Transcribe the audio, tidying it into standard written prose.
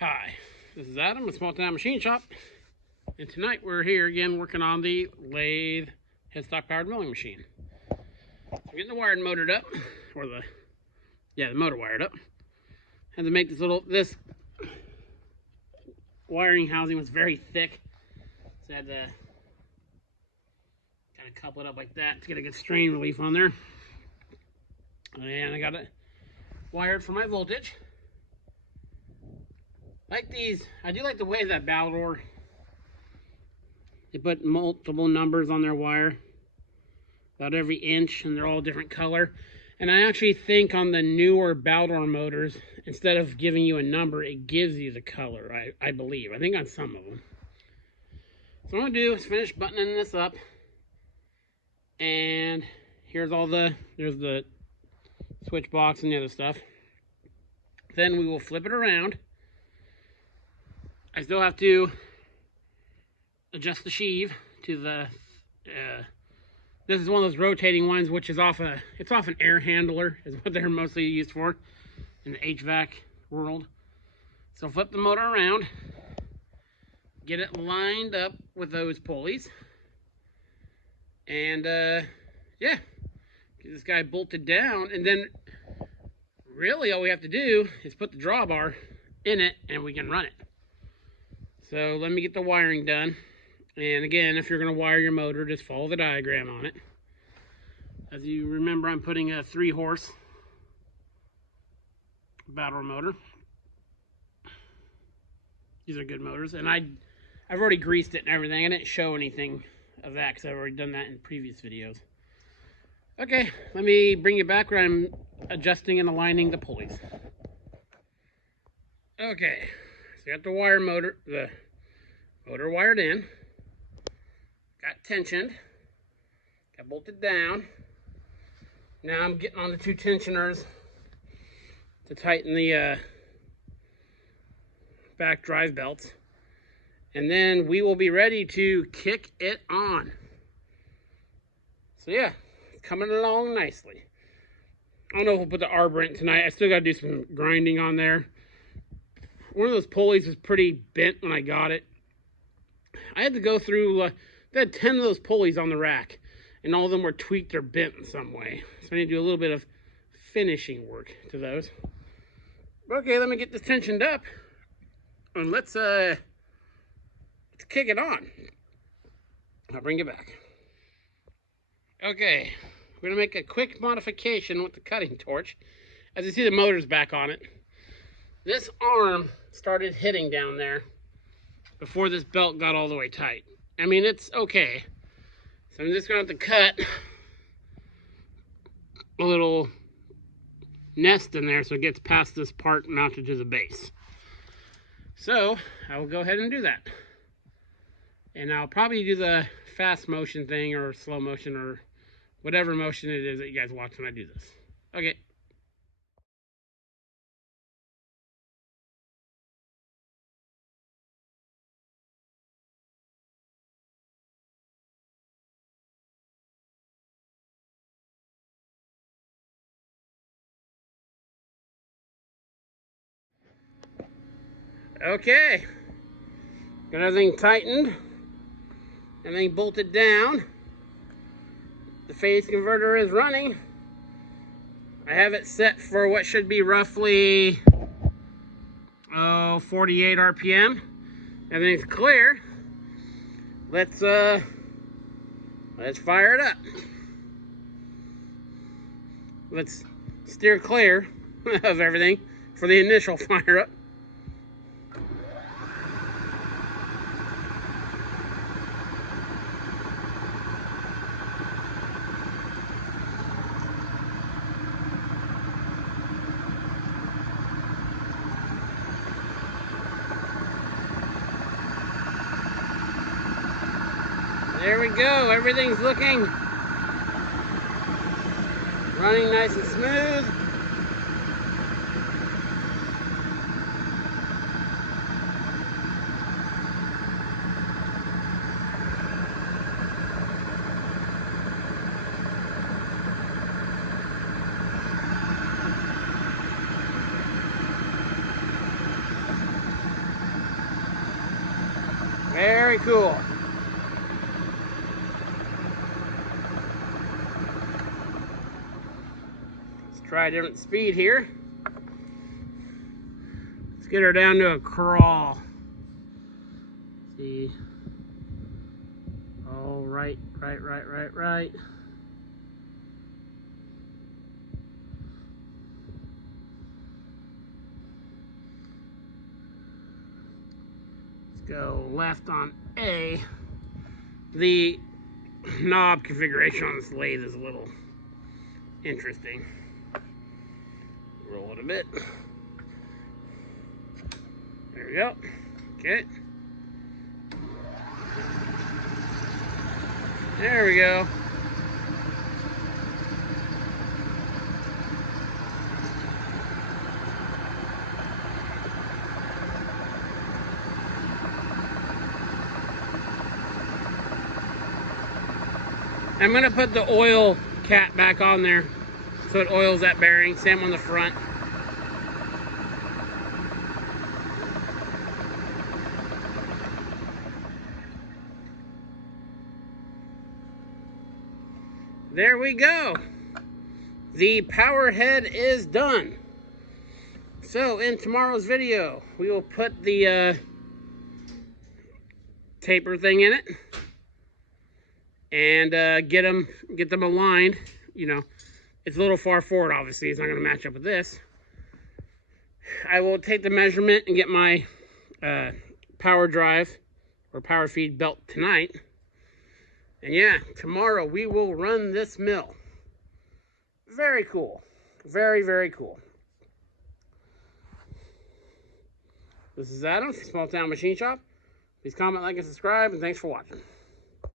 Hi, this is Adam with Small Town Machine Shop, and tonight we're here again working on the lathe headstock powered milling machine. I'm getting the wire motored up, or the motor wired up. Had to make this wiring housing was very thick, so I had to kind of couple it up like that to get a good strain relief on there. And I got it wired for my voltage. Like these, I do like the way that Baldor, they put multiple numbers on their wire, about every inch, and they're all different color. And I actually think on the newer Baldor motors, instead of giving you a number, it gives you the color, I believe. I think on some of them. So what I'm gonna do is finish buttoning this up. And here's there's the switch box and the other stuff. Then we will flip it around. I still have to adjust the sheave to the, this is one of those rotating ones, which is it's off an air handler, is what they're mostly used for in the HVAC world. So flip the motor around, get it lined up with those pulleys, and yeah, get this guy bolted down, and then really all we have to do is put the drawbar in it and we can run it. So let me get the wiring done. And again, if you're going to wire your motor, just follow the diagram on it. As you remember, I'm putting a 3-horse Baldor motor. These are good motors. And I've already greased it and everything. I didn't show anything of that because I've already done that in previous videos. Okay, let me bring you back where I'm adjusting and aligning the pulleys. Okay, so I got the motor wired in. Got tensioned, got bolted down. Now I'm getting on the 2 tensioners to tighten the back drive belts. And then we will be ready to kick it on. So yeah, coming along nicely. I don't know if we'll put the arbor in tonight. I still got to do some grinding on there. One of those pulleys was pretty bent when I got it. I had to go through, they had 10 of those pulleys on the rack, and all of them were tweaked or bent in some way. So I need to do a little bit of finishing work to those. Okay, let me get this tensioned up, and let's kick it on. I'll bring it back. Okay, we're gonna make a quick modification with the cutting torch. As you see, the motor's back on it. This arm started hitting down there before this belt got all the way tight. I mean, it's okay. So I'm just going to have to cut a little nest in there so it gets past this part mounted to the base. So I will go ahead and do that. And I'll probably do the fast motion thing or slow motion or whatever motion it is that you guys watch when I do this. Okay. Okay, got everything tightened, everything bolted down. The phase converter is running. I have it set for what should be roughly 48 RPM. Everything's clear. Let's fire it up. Let's steer clear of everything for the initial fire up. There we go, everything's running nice and smooth. Very cool. Let's try a different speed here. Let's get her down to a crawl. See. Oh, right. Go left on A. The knob configuration on this lathe is a little interesting. Roll it a bit. There we go. Okay. There we go. I'm going to put the oil cap back on there so it oils that bearing. Same on the front. There we go. The power head is done. So in tomorrow's video, we will put the taper thing in it and get them aligned. You know, it's a little far forward, obviously. It's not going to match up with this. I will take the measurement and get my power drive or power feed belt tonight. And yeah, tomorrow we will run this mill. Very cool. Very, very cool. This is Adam, Small Town Machine Shop. Please comment, like, and subscribe, and thanks for watching.